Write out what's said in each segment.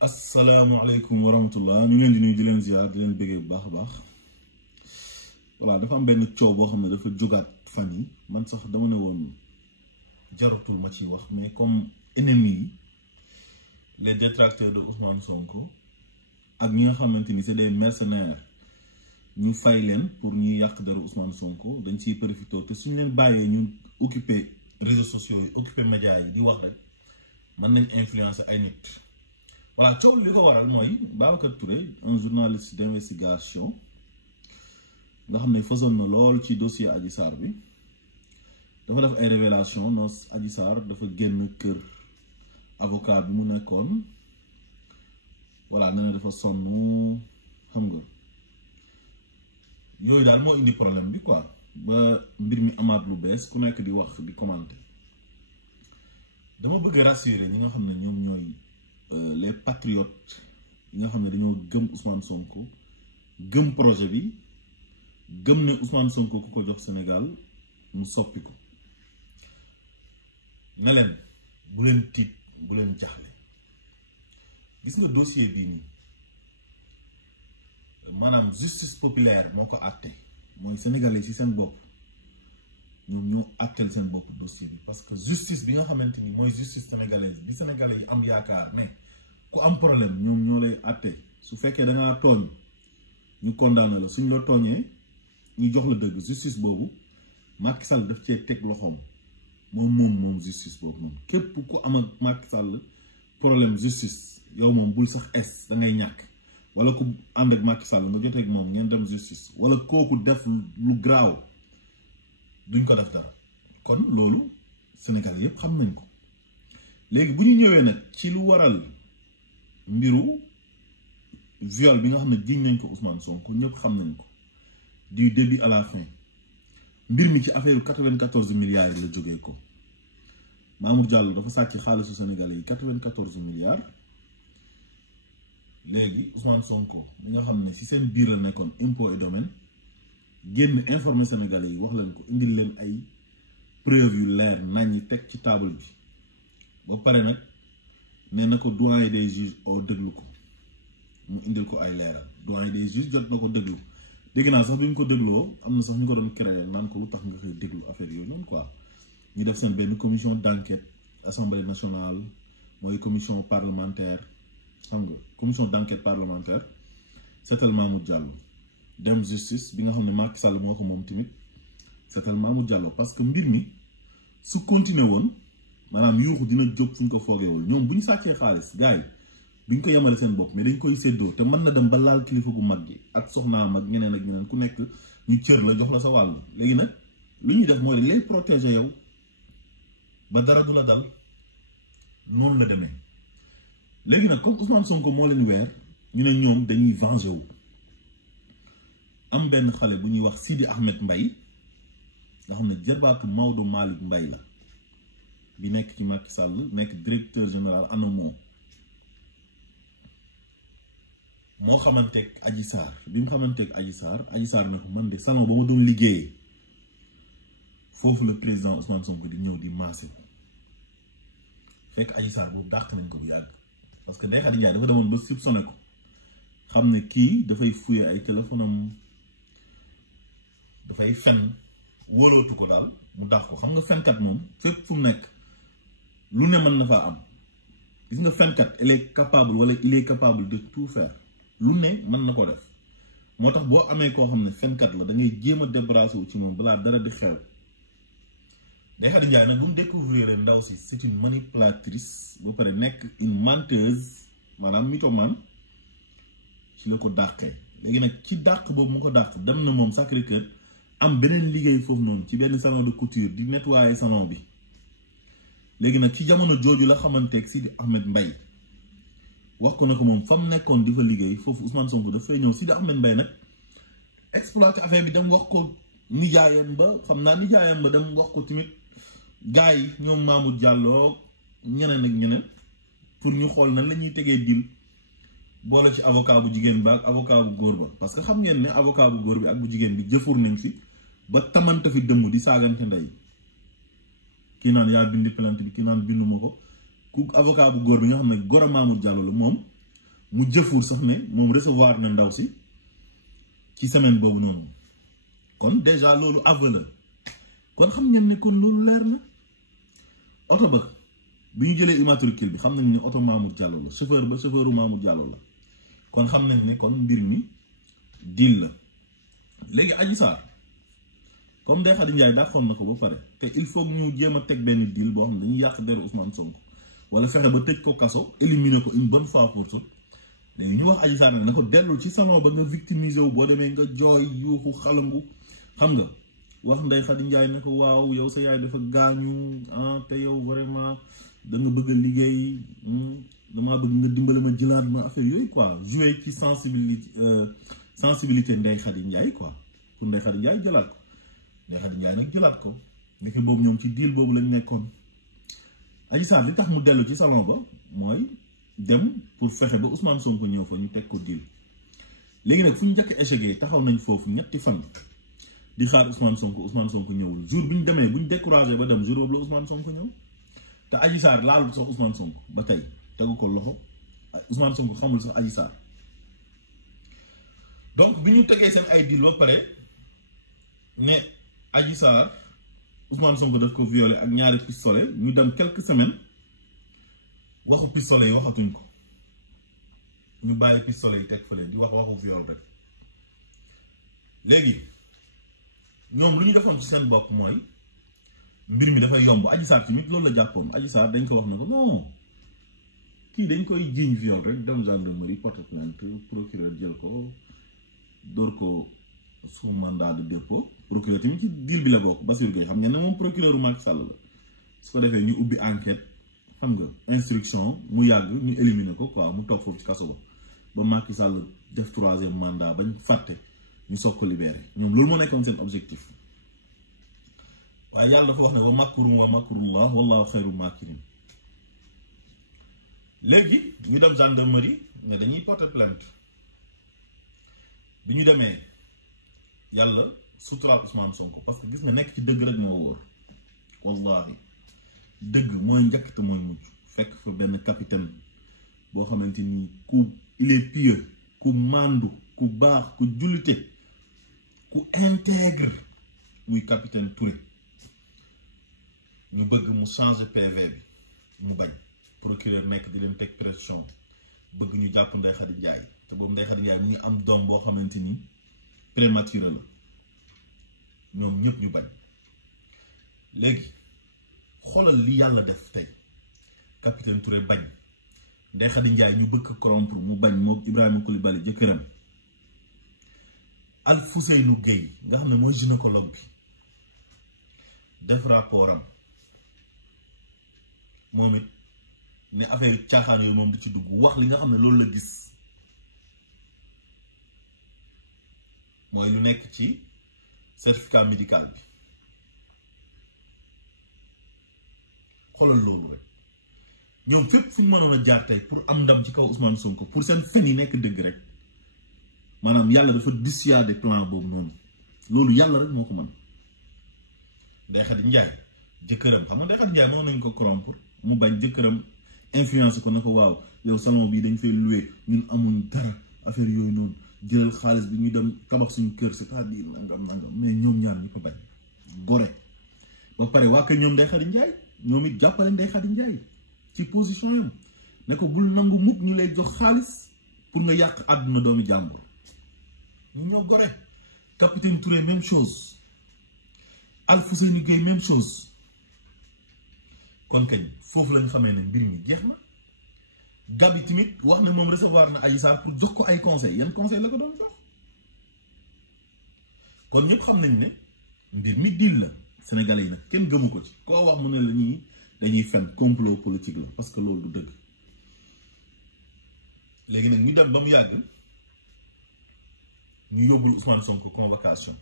asalaamaaleykum wa rahmatullah ñu leen di nuyu di leen ziar di leen bëggee bu baax a baax voilà dafa am benn coow boo xam ne dafa jógaat fan yi man sax dama ne woon jaratul ma ciy wax mais comme ennemis yi les détracteurs de Ousmane Sonko ak ñi nga xamante ni c'est des mercenaires ñu fay leen pour ñuy yàq dara Ousmane Sonko dañ ciy profité te suñ leen bàyyee ñu occuper réseaux sociaux yi occuper médias yi di wax rek mën nañ influencer ay nit. Voilà, coow li ko waral mooy Babacar Touré un journaliste d'investigation nga xam ne fësoon na lool ci dossier Adji Sarr bi dafa def ay révélation non Adji Sarr dafa génn kër avocat bi mu nekkoon voilà nee na dafa sonn xam nga yooyu daal moo indi problème bi quoi ba mbir mi amaat lu bees ku nekk di wax di commenter dama bëgg rassurer ñi nga xam ne ñoom ñooy les patriotes yi nga xam ne dañoo gëm Ousmane Sonko gëm projet bi gëm ne Ousmane Sonko ku ko jox Sénégal mu soppi ko ne leen bu leen tiit bu leen jaxle gis nga dossier bii nii maanaam justice populaire moo ko àtte mooy sénégalais ci seen bopp ñoom ñoo àtteel seen bopp dossier bi parce que justice bi nga xamante ni mooy justice sénégalaise bi sénégalais yi am yaakaar ne ku am problème ñoom ñoo lay àtte su fekkee da ngaa tooñ ñu condamné la suñ la tooñee ñu jox la dëgg justice boobu Macky Sall daf cee teg loxoom moom justice boobu moom képp ku am ak Macky Sall problème justice yow moom bul sax es da ngay ñàkk wala ku ànd ak Macky Sall nga jotee ak moom ngeen dem justice wala kooku def lu graaw duñ ko def dara kon loolu Sénégal yépp xam nañ ko léegi bu ñu ñëwee nag ci lu waral mbiru viol bi nga xam ne jiñ nañ ko Ousmane Sonko ñëpp xam nañ ko du début à la fin mbir mi ci affaire 94 milliards la jógee ko Mamour Diallo dafa sàcc xaalisu Sénégalais yi 94 milliards léegi Ousmane Sonko mi nga xam ne ci seen biir la nekkoon impôt et domaine génn informé Sénégalais yi wax leen ko indil leen ay preuve yu leer nañ teg ci table bi ba pare nag nee na ko doyen des juges oo déglu ko mu indil ko ay leeral doyen des juges jot na ko déglu dégg naa sax bi ñu ko dégloo am na sax ñu ko doon créer naan ko lu tax nga koy déglu affaire yooyu noonu quoi ñu def seen benn commission d'enquête assemblée nationale mooy commission parlementaire xam nga commission d'enquête parlementaire seetal Mamour Diallo dem justice bi nga xam ne Macky Sall moo ko moom tamit seetal Mamour Diallo parce que mbir mi su continuer woon maanaam yuuxu dina jóg fu ñu ko foogeewul ñoom bu ñu sàccee xaalis gars yi duñ ko yemale seen bopp mais dañ koy séddoo te mën na dem ba laal kilifa gu mag gi ak soxnaam ak ñeneen ak ñeneen ku nekk ñu cër la jox la sa wàll léegi nag lu ñuy def mooy dañ lay protéger yow ba dara du la dal noonu la demee léegi nag comme Ousmane Sonko moo leen weer ñu ne ñoom dañuy venger wu am benn xale bu ñuy wax Sidi Ahmed Mbaye nga xam ne jarbaatu Maodo Malick Mbaye la bi nekk ci Macky Sall nekk directeur général ANAMO moo xamanteeg Adji Sarr bi mu xamanteeg Adji Sarr na ko man de salon ba ma doon liggéeyee foofu le président Ousmane Sonko di ñëw di maase fekk Adji Sarr boobu dàq nañ ko bu yàgg parce que Ndeye Khady Ndiaye dafa demoon ba soupçonné ko xam ne kii dafay fouiller ay téléphone am dafay fen wóolootu ko daal mu dàq ko xam nga fenkat moom fépp fu mu nekk lu ne mën na faa am gis nga fenkat il est capable wala il est capable de tout faire lu ne mën na ko def moo tax boo amee koo xam ne fenkat la da ngay jéem a débarrasser wu ci moom balaa dara di xew Ndeye Khady Ndiaye nag bu mu découvrir ndaw si c'est une manipulatrice ba pare nekk une menteuse maanaam mythomane ci la ko dàqee léegi nag ci dàq boobu mu ko dàq dem na moom Sacré-Cœur am beneen liggéey foofu noonu ci benn salon de couture di nettoyer salon bi léegi nag ci jamono jooju la xamanteeg Sidi Ahmed Mbaye wax ko na ko moom fa mu nekkoon di fa liggéey foofu Ousmane Sonko dafay ñëw Sidi Ahmed Mbaye nag exploité affaire bi dem wax ko nijaayam ba xam naa nijaayam ba dem wax ko tamit gars yi ñoom Mamour Diallo ñeneen ak ñeneen pour ñu xool nan la ñuy tegee dil boole ci avocat bu jigéen ba ak avocat bu góor ba parce que xam ngeen ne avocat bu góor bi ak bu jigéen bi jëfur nañ fi ba tamante fi dëmm di saagante ndey kii naan yaa bindi plainte bi kii naan binduma ko ku avocat bu góor bi nga xam ne Gora Mamour Diallo la moom mu jëfur sax ne moom recevoir na ndaw si ci semaine boobu noonu kon déjà loolu aveu la kon xam ngeen ne kon loolu leer na oto ba bi ñu jëlee immatricule bi xam nañ ne oto Mamour Diallo la chauffeuru Mamour Diallo la kon xam nañ ne kon mbir mi deal la léegi Adji Sarr comme Ndeye Khady Ndiaye dàqoon na ko ba pare te il faut ñu jéem a teg benn deal boo xam ne dañuy yàq deru Ousmane Sonko wala fexe ba tëj ko kaso éliminer ko une bonne fois pour toutes léegi ñu wax Adji Sarr nag na ko dellul ci salon ba nga victimiser wu boo demee nga jooy yuuxu xalangu xam nga wax Ndeye Khady Ndiaye ne ko waaw yow sa yaay dafa gaañu te yow vraiment da nga bëgg a liggéey damaa bëgg nga dimbale ma jëlaat ma affaire yooyu quoi jouer ci sensibilité Ndeye Khady Ndiaye quoi pour Ndeye Khady Ndiaye jëlaat ko Ndeye Khady Ndiaye nag jëlaat ko ndeke boobu ñoom ci deal boobu lañ nekkoon Adji Sarr li tax mu dellu ci salon ba mooy dem pour fexe ba Ousmane Sonko ñëw fa ñu teg ko deal léegi nag fu ñu njëkk échec taxaw nañ foofu ñetti fan di xaar Ousmane Sonko ñëwul jour bi ñu demee bu ñu découragé ba dem jour boobu la Ousmane Sonko ñëw te Adji Sarr laalul sax Ousmane Sonko ba tey tegu ko loxo Ousmane Sonko xamul sax Adji Sarr donc bi ñu tegee seen ay deal ba pare ne Adji Sarr Ousmane Sonko daf ko violé ak ñaari pistolet ñu dem quelques semaines waxu pistolet yi waxatuñ ko ñu bàyyi pistolet yi teg fa leen di wax waxu viol rek léegi ñoom lu ñu defoon ci seen bopp mooy mbir mi dafay yomb Adji Sarr tamit loolu la jàppoon Adji Sarr dañ ko wax ne ko non kii dañ koy jiiñ viol rek dem gendarmerie porte plainte procureur jël ko dóor ko sous mandat de dépôt procureur tamit ci deal bi la bokk Bassirou Gueye xam ngeen ne moom procureur Macky Sall la su ko defee ñu ubbi enquête xam nga instruction mu yàgg ñu éliminer ko quoi mu toog foofu ci kaso ba Macky Sall def 3e mandat bañ fàtte ñu soog ko libéré ñoom loolu moo nekkoon seen objectif waaye yàlla dafa wax ne wa makrum wa makrullah wallahu xayru makirin léegi ñu dem gendarmerie ne dañuy porter plainte bi ñu demee yàlla suturaal Ousmane Sonko parce que gis nga nekk ci dëgg rek moo wóor wallahi dëgg mooy njëkk te mooy mujj fekk fa benn capitaine boo xamante ni ku il est pieux ku màndu ku baax ku jullite ku intègre muy capitaine Touré ñu bëgg mu changer PV bi mu bañ procureur nekk di leen teg pression bëgg ñu jàpp Ndeye Khady Ndiaye te boobu Ndeye Khady Ndiaye mu ngi am doom boo xamante ni prématuré la ñoom ñëpp ñu bañ léegi xoolal li yàlla def tey capitaine Touré bañ Ndeye Khady Ndiaye ñu bëgg corrompre mu bañ moom Ibrahima Coulibaly jëkkëram Alfousseynou Gueye nga xam ne mooy gynécologue bi def rapport am moom it ne affaire caaxaan yooyu moom du ci dugg wax li nga xam ne loolu la gis mooy lu nekk ci certificat médical bi xoolal loolu rek ñoom fépp fu ñu mënoon a jaar tey pour am ndam ci kaw Ousmane Sonko pour seen fen yi nekk dëgg rek maanaam yàlla dafa dissuader plan boobu noonu loolu yàlla rek moo ko mën Ndeye Khady Ndiaye jëkkëram xam nga Ndeye Khady Ndiaye moom nañ ko corrompre mu bañ jëkkëram influence ko ne ko waaw yow salon bi dañ fay loué ñun amuñ dara affaire yooyu noonu jëlal xaalis bi ñu dem tabax suñu kër c'est-à-dire nangam mais ñoom ñaar ñu ko bañ gore ba pare waa kër ñoom Ndeye Khady Ndiaye ñoom it jàppale Ndeye Khady Ndiaye ci position yam ne ko bul nangu mukk ñu lay jox xaalis pour nga yàq àdduna doomi jàmbur ñu ñoo gore capitaine Touré même chose Alfousseynou Gueye même chose kon kañ foofu lañ xamee ne mbir mi jeex na Gabi tamit wax ne moom recevoir na Adji Sarr pour jox ko ay conseils yan conseil la ko doon jox kon ñëpp xam nañ ne mbir mi deal la Sénégalais yi nag kenn gëmu ko ci koo wax mu ne la ñuy dañuy fen complot politique la parce que loolu du dëgg léegi nag ñu dem ba mu yàgg ñu yóbbul Ousmane Sonko convocation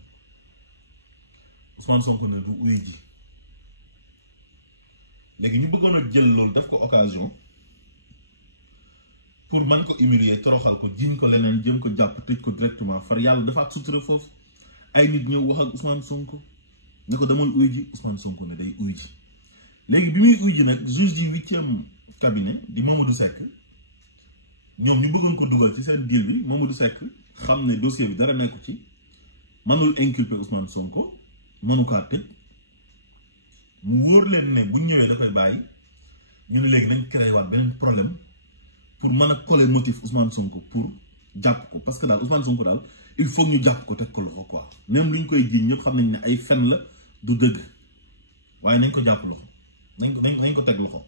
Ousmane Sonko ne du uy ji léegi ñu bëggoon a jël loolu daf ko occasion pour man ko humilier toroxal ko jiñ ko leneen jëm ko jàpp tëj ko directement far yàlla dafa ak sutura foofu ay nit ñëw wax ak Ousmane Sonko ne ko demal uy ji Ousmane Sonko ne day uy ji léegi bi muy uy ji nag juge du 8e cabinet di Mamadou Seck ñoom ñu bëggoon ko dugal ci seen deal bi Mamadou Seck xam ne dossier bi dara nekku ci mënul inculper Ousmane Sonko mënu kaa tëj mu wóor leen ne bu ñëwee da koy bàyyi ñu ne léegi nañ créé waat beneen problème pour mën a coller motif Ousmane Sonko pour jàpp ko parce que daal Ousmane Sonko daal il faut ñu jàpp ko teg ko loxo quoi même lu ñu koy jiiñ ñëpp xam nañ ne ay fen la du dëgg waaye nañ ko jàpp loxo nañ ko teg loxo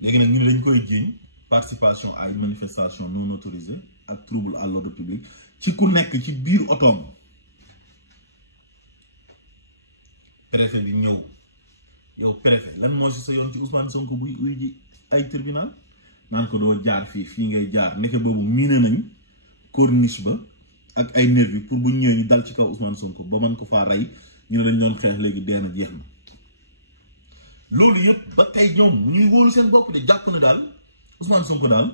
léegi nag ñu ne lañ koy jiiñ participation à une manifestation non autorisée ak trouble à l'ordre public ci ku nekk ci biir otoom préfet bi ñëw yow préfet lan moo si sa yoon ci Ousmane Sonko buy uy ji ay tribunal naan ko doo jaar fii ngay jaar nekk boobu miine nañ corniche ba ak ay nervi pour bu ñëwee ñu dal ci kaw Ousmane Sonko ba man ko faa rey ñu ne lañ doon xeex léegi dee na jeex na loolu yëpp ba tey ñoom ñuy wóolu seen bopp de jàpp na daal Ousmane Sonko daal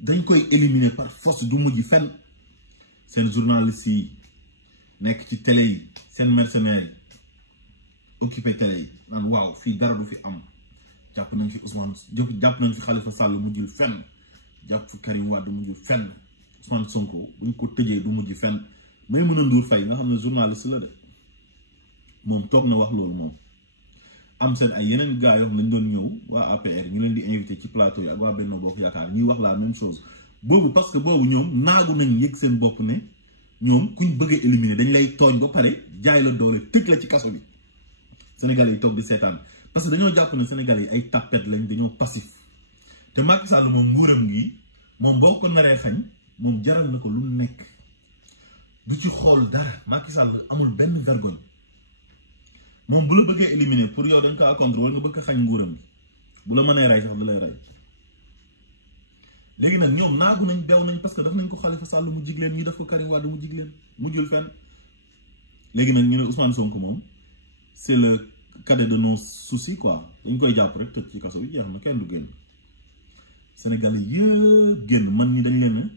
dañ koy éliminer par force du mujj fenn seen journaliste yi nekk ci télé yi seen mercenaires yi occupé télé yi naan waaw fii dara du fi am jàpp nañ fi Ousmane jàpp nañ fi Khalifa Sall mujjul fenn jàpp fi Karim Wade mujjul fenn Ousmane Sonko buñ ko tëjee du mujj fenn Maïmouna Ndour Faye nga xam ne journaliste la de moom toog na wax loolu moom am seen ay yeneen gars yoo xam lañ doon ñëw waa APR ñu leen di invité ci plateau yi ak waa Benno Bokk Yaakaar ñuy wax la même chose boobu parce que boobu ñoom naagu nañ yëg seen bopp ne ñoom kuñ bëggee éliminer dañ lay tooñ ba pare jaay la doole tëj la ci kaso bi Sénégalais yi toog di seetaan parce que dañoo jàpp ne Sénégalais yi ay tapet lañ dañoo passif te Macky Sall moom nguuram gi moom boo ko naree xañ moom jaral na ko lu nekk du ci xool dara Macky Sall amul benn vergogne moom bu la bëggee éliminer pour yow dañ kaa contre wala nga bëgg a xañ nguuram gi bu la mënee rey sax da lay rey léegi nag ñoom naagu nañ bew nañ parce que daf nañ ko Khalifa Sall mu jig leen ñu def ko Karim Wade mu jig leen mujjul fenn léegi nag ñu ne Ousmane Sonko moom c'est le cadet de nos soucis quoi dañ koy jàpp rek tëj ci kaso bi jeex na kenn du génn Sénégal yëpp génn man ñi dañ leen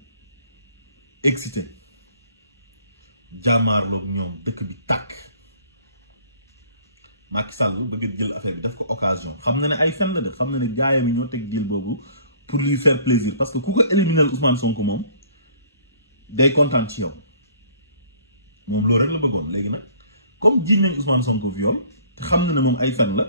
excité jaamaarloog ñoom dëkk bi tàkk Macky Sall bëgg jël affaire bi def ko occasion xam na ne ay fen la def xam na ne gaayam yi ñoo teg deal boobu pour lui faire plaisir parce que ku ko éliminer Ousmane Sonko moom day kontaan ci yow moom loolu rek la bëggoon léegi nag comme jiiñ nañ Ousmane Sonko viol te xam na ne moom ay fen la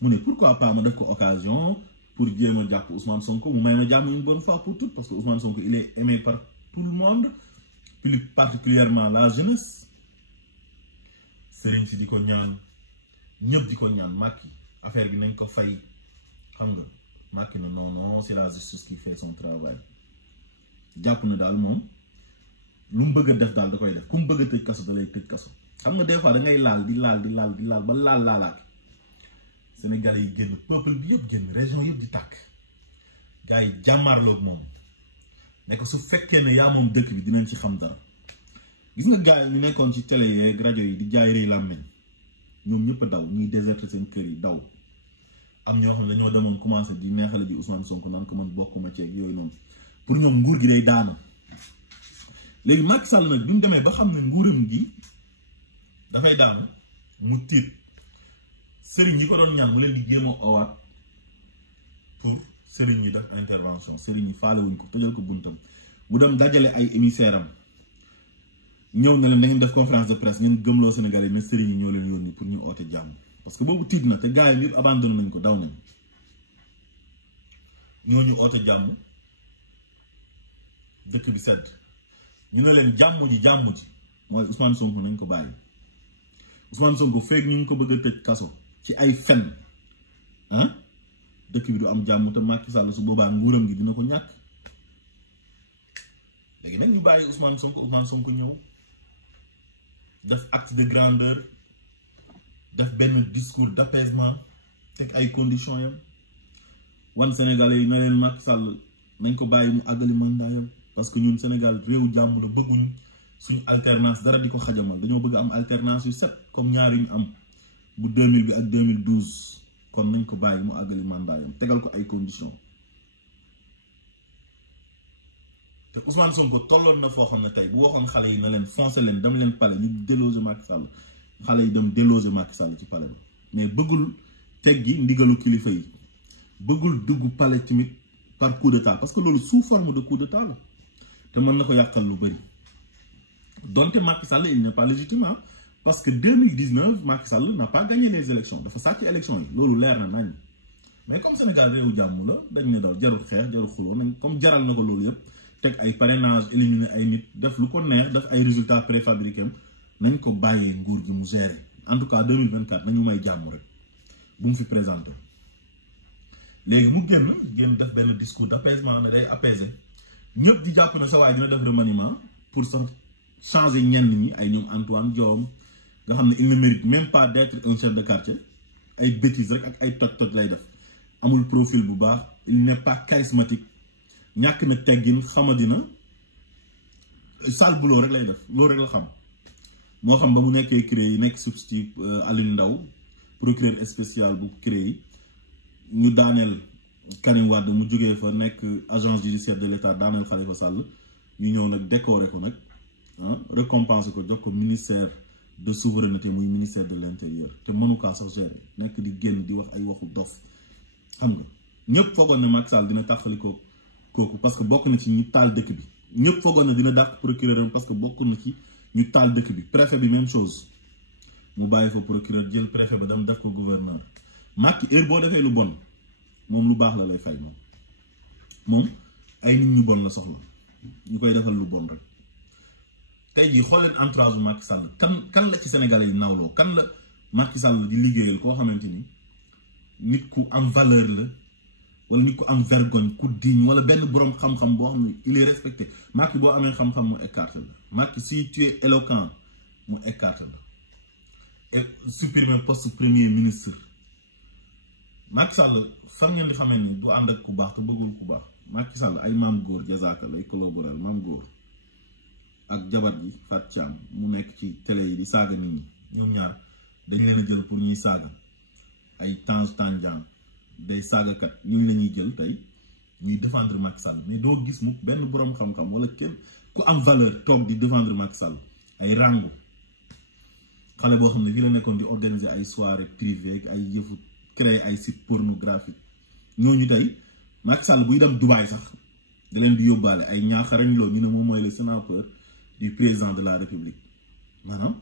mu ne pourquoi pas ma def ko occasion pour jéem a jàpp Ousmane Sonko mu may ma jàmm une bonne fois pour toutes parce que Ousmane Sonko il est aimé par tout le monde plus particulièrement la jeunesse sëriñ si di ko ñaan ñëpp di ko ñaan Macky affaire bi nañ ko fay xam nga Macky na non c'est la justice qui fait son travail jàpp na daal moom lu mu bëgg a def daal da koy def ku mu bëgg a tëj kaso da lay tëj kaso xam nga des fois da ngay laal di laal ba laalaat Sénégalais yi génn peuple bi yëpp génn région yëpp di tàkk gars yi jàmmarloog moom ne ko su fekkee ne yaa moom dëkk bi dinañ ci xam dara gis nga gars yi ñu nekkoon ci télé yeeg rajo yi di jaay rëy làmmeñ ñoom ñëpp a daw ñuy déserté seen kër yi daw am ñoo xam ne dañoo demoon commencé di neexale bi Ousmane Sonko naan ko man bokkuma ceeg yooyu noonu pour ñoom nguur gi day daanu léegi Macky Sall nag bi mu demee ba xam ne nguuram gi dafay daanu mu tiit sëriñ yi ko doon ñaan mu leen di jéem a owaat pour sëriñ yi def intervention sëriñ yi faalewuñ ko tëjal ko buntam mu dem dajale ay émissaire am ñëw na leen da ngeen def conférence de presse ngeen gëmloo Sénégalais yi mais sëriñ yi ñoo leen yónni pour ñu oote jàmm parce que boobu tiit na te gars yi yëpp abandonné nañ ko daw nañ ñooñu oote jàmm dëkk bi sedd ñu ne leen jàmm ji mooy Ousmane Sonko nañ ko bàyyi Ousmane Sonko feeg ñu ngi ko bëgg a tëj kaso ci ay fen dëkk bi du am jàmm te Macky Sall su boobaa nguuram gi dina ko ñàkk léegi nag ñu bàyyi Ousmane Sonko ñëw def acte de grandeur def benn discours d'apaisement teg ay conditions yam wan Sénégalais yi na leen Macky Sall nañ ko bàyyi mu àggali mandat yam parce que ñun Sénégal réew jàmm la bëgguñ suñu alternance dara di ko xajamal dañoo bëgg am alternance yu set comme ñaar yu ñu am bu 2000 bi ak 2012 kon nañ ko bàyyi mu àggali mandat yam tegal ko ay conditions te Ousmane Sonko tolloon na foo xam ne tey bu waxoon xale yi na leen foncé leen dama leen palais ñu déloger Macky Sall xale yi dem déloger Macky Sall ci palais ba mais bëggul teggi ndigalu kilifa yi bëggul dugg palais tamit par coup d'état parce que loolu sous forme de coup d'état la te mën na ko yàqal lu bëri donte Macky Sall il n'est pas légitime parce que 2019 Macky Sall n'a pas gagné les élections dafa sàcc élections yi loolu leer na nañ mais comme Sénégal réewu jàmm la dañ ne daw jarul xeex jarul xuloo nañ comme jaral na ko loolu yëpp teg ay parrainage éliminer ay nit def lu ko neex def ay résultats préfabriqués nañ ko bàyyee nguur gi mu gérer en tout cas 2024 nañu may jàmm rek bu mu fi présenté léegi mu génn def benn discours d'apaisement ne day apaiser ñëpp di jàpp na sa waay dina def remaniement pour sax changer ñenn ñi ay ñoom Antoine Diome nga xam ne il ne mérite même pas d'être un chef de quartier ay bêtises rek ak ay toj-toj lay def amul profil bu baax il n'est pas charismatique ñàkk na teggin xamadina sale boulot rek lay def loolu rek la xam moo xam ba mu nekkee CREI yi nekk substitut Alioune Ndao procureur spécial bu CREI yi ñu daaneel Karim Wade mu jógee fa nekk agence judiciaire de l'État daaneel Khalifa Sall ñu ñëw nag décorer ko nag récompenser ko jox ko ministère de souveraineté muy ministère de l'intérieur te mënu kaa sax gérer nekk di génn di wax ay waxu dof xam nga ñëpp foogoon ne Macky Sall dina tàqali kooku parce que bokk na ci ñu taal dëkk bi ñëpp foogoon ne dina dàq procureur parce que bokk na ci ñu taal dëkk bi préfet bi même chose mu bàyyi fa procureur jël préfet ba dem def ko gouverneur Macky heure boo defee lu bon moom lu baax la lay fay moom ay nit ñu bon la soxla ñu koy defal lu bon rek tey jii xool leen entourage bu Macky Sall kan la ci Sénégalais yi nawloo kan la Macky Sall di liggéeyal koo xamante ni nit ku am valeur la wala nit ku am vergogne ku digne wala benn borom xam-xam boo xam ne il est respecté Macky boo amee xam-xam mu écarté la Macky si tu es éloquent mu écarté la et supprimer poste premier ministre Macky Sall fan ngeen di xamee ni du ànd ak ku baax te bëggul ku baax Macky Sall ay maam góor jazaaka lay collaborer maam góor ak jabar ji Fat Thiam mu nekk ci télé yi di saaga nit ñi ñoom ñaar dañ leen a jël pour ñuy saaga ay Tandian day saagakat ñooñu la ñuy jël tey ñuy défendre Macky Sall mais doo gis mu benn borom xam-xam wala kenn ku am valeur toog di défendre Macky Sall ay rangu xale boo xam ne fii la nekkoon di organiser ay soirée privée ay yëfu créer ay site pornographique ñooñu tey Macky Sall buy dem Dubaï sax da leen di yóbbaale ay ñaaxarañ loo ñu ne moom mooy le sénateur du président de la République maanaam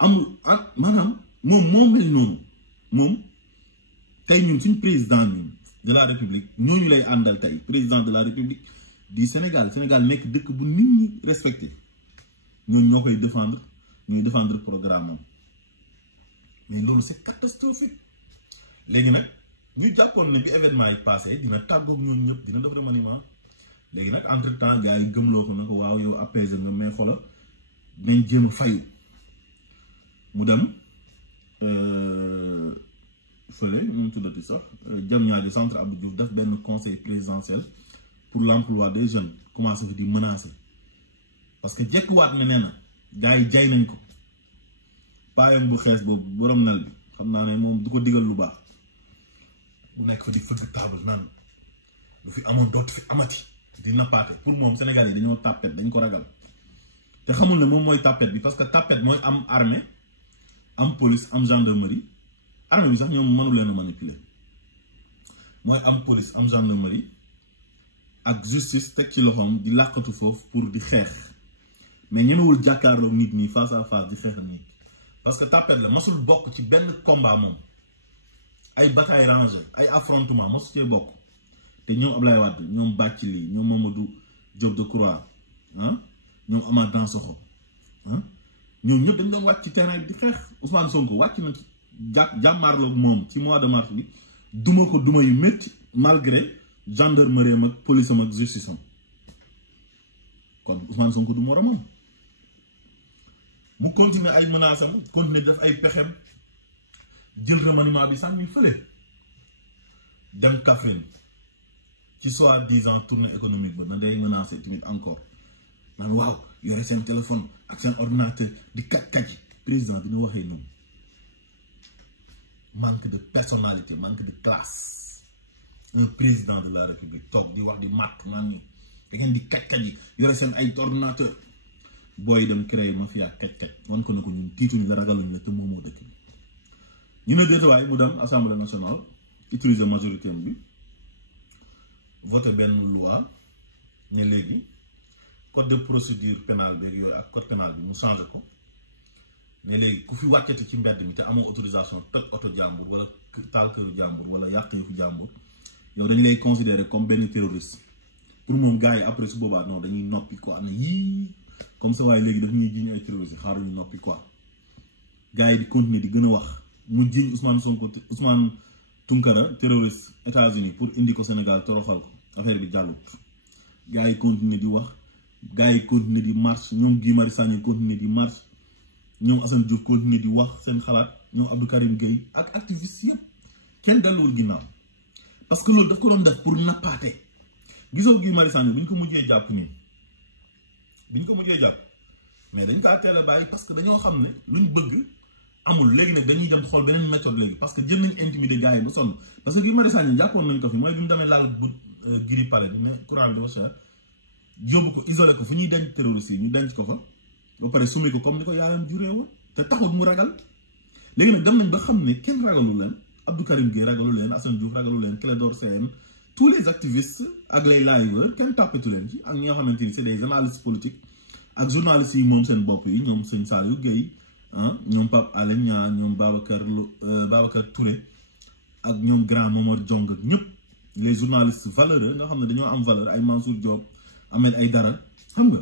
amul maanaam moom mel noonu moom tey ñun suñ président de la République ñooñu lay àndal tey président de la République du Sénégal nekk dëkk bu nit ñi respecté ñooñu ñoo koy défendre ñooy défendre programme am mais loolu c'est catastrophique léegi nag ñu jàppoon ne bi événement yi passé dina tàggoog ñooñu ñëpp dina def remaniement léegi nag entre temps gars yi gëmloo ko na ko waaw yow apaiser nga mais xola dinañ jéem a fayu mu dem fële nu mu tuddati sax Diamniadio centre Abdou Diouf def benn conseil présidentiel pour l'emploi des jeunes commencé fi di menacer parce que jekkuwaat ne nee na gars yi jay nañ ko paayam bu xees boobu borom nel bi xam naa ne moom du ko digal lu baax bu nekk fa di fëgg table naan lu fi amoon dootu fi amati di nappaate pour moom Sénégal yi dañoo tàppet dañ ko ragal te xamul ne moom mooy tàppet bi parce que tàppet mooy am armée am police am gendarmerie armée bi sax ñoom mënu leen a manipuler mooy am police am gendarmerie ak justice teg ci loxoom di làqatu foofu pour di xeex mais ñenewul jàkkaarloo nit ñi face à face di xeex nit parce que tàppet la masul bokk ci benn combat moom ay bataille rangée ay affrontement masu cee bokk te ñoom Ablaye Wade ñoom Bathily ñoom Mamadou Diop Decroix ñoom Amath Dansokho ñoom ñëpp dañ doon wàcc ci terrain bi di xeex Ousmane Sonko wàcc na ci jàmmaarloog moom ci mois de mars bi duma ko duma yu métti malgré gendarmerie am ak police am ak justice am kon Ousmane Sonko du moromam mu continuer ay menaces am continuer def ay pexem jël remaniement bi sànni fële dem Kaffrine ci soi-disant tournée économique ba na day menacer tamit encore naan waaw yore seen téléphone ak seen ordinateur di kaj président bi ñu waxee noonu manque de personnalité manque de classe un président de la République toog di wax di màtt naan ni da ngeen di kaj yi yore seen ay ordinateur booy dem créer mafia kaj wan ko ne ko ñun tiituñ la ragaluñ la te moomoo dëkk ñu ne déetawaay mu dem assemblée nationale utiliser majorité bi voté benn loi ne léegi code de procédure pénale beeg yooyu ak code pénal bi mu changé ko ne léegi ku fi wàccati ci mbedd mi te amoo autorisation toj oto jàmbur wala taal këru jàmbur wala yàq yëfu jàmbur yow dañu lay considérer comme benn terroriste pour moom gars yi après su boobaa non dañuy noppi quoi ne yii comme ça waaye léegi daf ñuy jiiñ ay terroriste xaaruñu noppi quoi gars yi di continuer di gën a wax mu jiiñ Ousmane Sonko Ousmane Tounkara terroriste États-Unis pour indi ko Sénégal toroxal ko affaire bi jàllut gars yi continuer di wax gars yi continuer di marche ñoom Guy Marius Sagna continuer di marche ñoom Assane Diouf continuer di wax seen xalaat ñoom Abdou Karim Gueye ak activiste yëpp kenn delluwul ginnaaw parce que loolu daf ko doon def pour nappaate gisoo Guy Marius Sagna bi ñu ko mujjee jàpp nii mais dañ kaa teel a bàyyi parce que dañoo xam ne luñ bëgg amul léegi nag dañuy dem xool beneen méthode léegi parce que jëm nañ intimider gars yi ba sonn parce que Guy Marius Sagna jàppoon nañ ko fi mooy bi mu demee laal bu giri pare bi mais courant bi dafa cher yóbbu ko isolé ko fu ñuy denc terroriste yi ñu denc ko fa ba pare sumi ko comme ni ko yaayam juree woon te taxut mu ragal léegi nag dem nañ ba xam ne kenn ragalu leen Abdou Karim Gueye ragalu leen Assane Diouf ragalu leen Clédor Sène tous les activistes ak les liveurs kenn tàppatu leen ci ak ñi nga xamante ni c'est des analystes politiques ak journalistes yi moom seen bopp yi ñoom sëñ Saliou Gueye ñoom Pape Alé Niang ñoom Babacar Touré ak ñoom grand Momar Diong ak ñëpp les journalistes valeureux nga xam ne dañoo am valeur ay Mansour Diop Ahmed Aïdara xam nga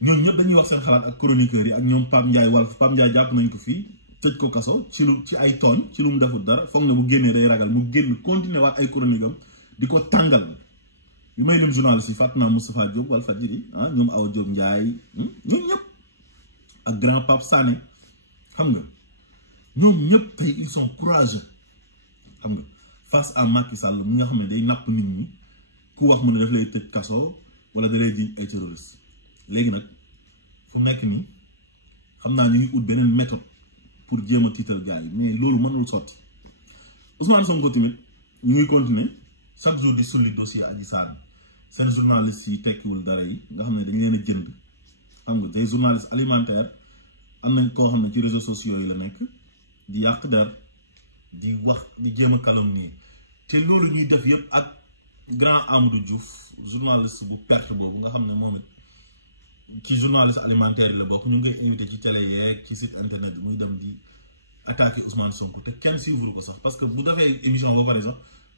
ñoom ñëpp dañuy wax seen xalaat ak chroniqueurs yi ak ñoom Pape Ndiaye Walf Pape Ndiaye jàpp nañ ko fii tëj ko kaso ci ay tooñ ci lu mu deful dara foog na bu génnee day ragal mu génn continuer waat ay chronique am di ko tàngal yu may lim journaliste yi fàtt naa Moustapha Diop Walfadjri ñoom Awa Diop Ndiaye ñoom ñëpp ak grand Pape Sané xam nga ñoom ñëpp tey ils sont courageux xam nga face à Macky Sall mi nga xam ne day napp nit ñi ku wax mu ne daf lay tëj kaso wala da lay jiñ ay terroristes léegi nag fu nekk nii xam naa ñu ngi ut beneen méthode pour jéem a tiital gars yi mais loolu mënul sotti Ousmane Sonko tamit ñu ngi continuer chaque jour di sulli dossier Adji Sarr seen journalistes yi tekkiwul dara yi nga xam ne dañ leen a jënd xam nga des journalistes alimentaires am nañ koo xam ne ci réseaux sociaux yi la nekk di yàq der di wax di jéem a calomnier te loolu ñuy def yëpp ak grand Amadou Diouf journaliste bu perte boobu nga xam ne moom it ci journaliste alimentaire yi la bokk ñu ngi koy invité ci télé yeeg ci site internet bi muy dem di attaquer Ousmane Sonko te kenn suivre ko sax parce que bu defee émission ba pare sax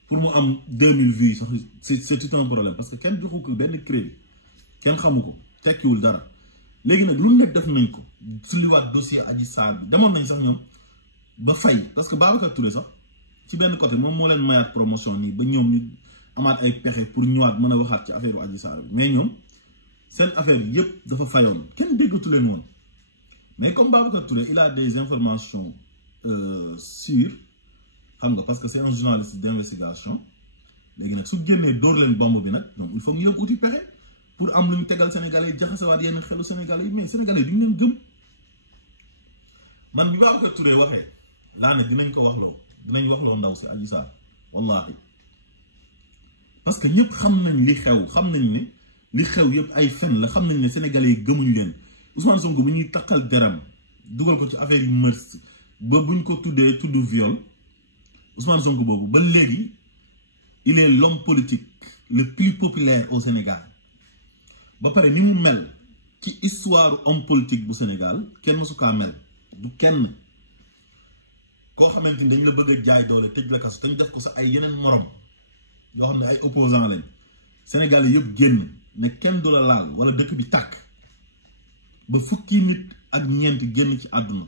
pour mu am 2000 vues sax c'est tout un problème parce que kenn joxu ko benn crédit kenn xamu ko tekkiwul dara léegi nag lu nekk def nañ ko sulliwaat dossier Adji Sarr bi demoon nañ sax ñoom ba fay parce que Babacar Touré sax ci benn côté moom moo leen mayaat promotion nii ba ñoom ñu amaat ay pexe pour ñëwaat mën a waxaat ci affaire Adji Sarr bi mais ñoom seen affaire yëpp dafa fayoon kenn déggatu leen woon mais comme Babacar Touré il a des informations sûres xam nga parce que c'est un journaliste d'investigation léegi nag su génnee dóor leen bombe bi nag donc il faut ñu yëg uti pexe pour am lu ñu tegal Sénégalais yi jaxasewaat yenn xelu Sénégalais yi mais Sénégalais yi duñu leen gëm man bi Babacar Touré waxee laa ne dinañ wax loo ndaw si Adji Sarr wallahi parce que ñëpp xam nañ li xew xam nañ ne li xew yëpp ay fen la xam nañ ne Sénégalais yi gëmuñ leen Ousmane Sonko bu ñuy takkal deram dugal ko ci affaire yu mœurs ba buñ ko tuddee tudd viol Ousmane Sonko boobu ba léegi il est l'homme politique le plus populaire au Sénégal ba pare ni mu mel ci histoire homme politique bu Sénégal kenn mësu kaa mel du kenn koo xamante ni dañ la bëgg a jaay doole tëj la kaso te ñu def ko sax ay yeneen morom yoo xam ne ay opposants lañ Sénégalais yëpp génn ne kenn du la laal wala dëkk bi tàkk ba fukki nit ak ñeent génn ci àdduna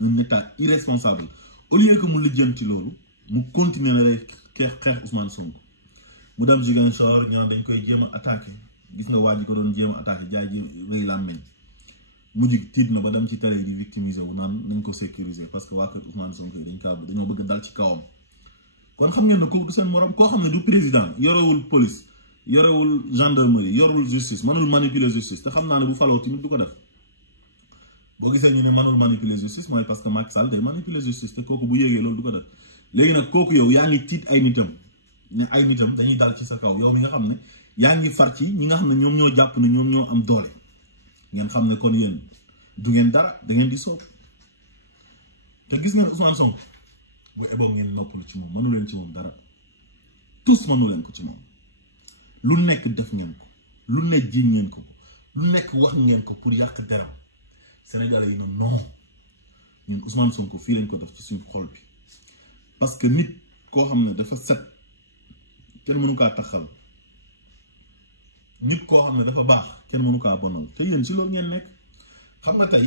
un état irresponsable au lieu que mu lijjën ci loolu mu continuer na rek xeex Ousmane Sonko mu dem Ziguinchor ñaan dañ koy jéem a attaqué gis nga waa ji ko doon jéem a attaqué jaay jéem rëy làmmeñ mujj tiit na ba dem ci télé di victimiser wu naan nañ ko sécuriser parce que waa kër Ousmane Sonko yi dañoo bëgg dal ci kawam kon xam ngeen ne kooku du seen morom koo xam ne du président yorewul police yorewul gendarmerie yorewul justice mënul manipuler justice te xam naa ne bu faloo tamit du ko def boo gisee ñu ne mënul manipuler justice mooy parce que Macky Sall day manipuler justice te kooku bu yéegee loolu du ko def léegi nag kooku yow yaa ngi tiit ay nitam ne ay nitam dañuy dal ci sa kaw yow mi nga xam ne yaa ngi far ci ñi nga xam ne ñoom ñoo jàpp ne ñoom ñoo am doole ngeen xam ne kon yéen du ngeen dara da ngeen di soob te gis ngeen Ousmane Sonko bu eboo ngeen noppalu ci moom mënu leen ci moom dara tous mënu leen ko ci moom lu nekk def ngeen ko lu nekk jiiñ ngeen ko lu nekk wax ngeen ko pour yàq deram Sénégalais yi non ñun Ousmane Sonko fii lañ ko def ci suñu xol bi parce que nit koo xam ne dafa set kenn mënu kaa taxal nit koo xam ne dafa baax kenn mënu kaa bonal te yéen ci loolu ngeen nekk xam nga tey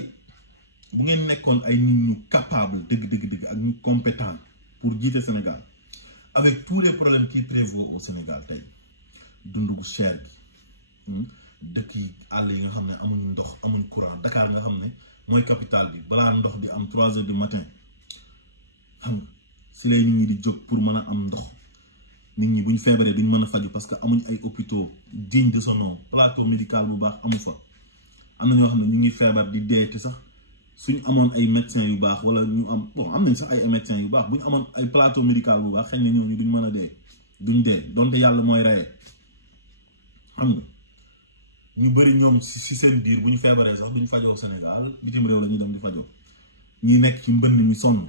bu ngeen nekkoon ay nit ñu capable dëgg ak ñu compétent pour jiite Sénégal avec tous les problèmes qui prévaut au Sénégal tey dund gu cher gi dëkk yi àll yi nga xam ne amuñu ndox amuñu courant Dakar nga xam ne mooy capitale bi balaa ndox di am 3 heures du matin xam nga si lay nit ñi di jóg pour mën a am ndox nit ñi buñ feebaree duñ mën a faju parce que amuñ ay hôpitaux digne de son nom plateau médical bu baax amu fa am na ñoo xam ne ñu ngi feebar di dee te sax suñ amoon ay médecins yu baax wala ñu am bon am nañ sax ay médecins yu baax buñ amoon ay plateau médical bu baax xëy na ñooñu duñ mën a dee duñ dee donte yàlla mooy reyee xam nga ñu bëri ñoom si seen biir bu ñu feebaree sax duñ fajoo Sénégal bitim réew la ñuy dem di fajoo ñi nekk ci mbënd mi sonn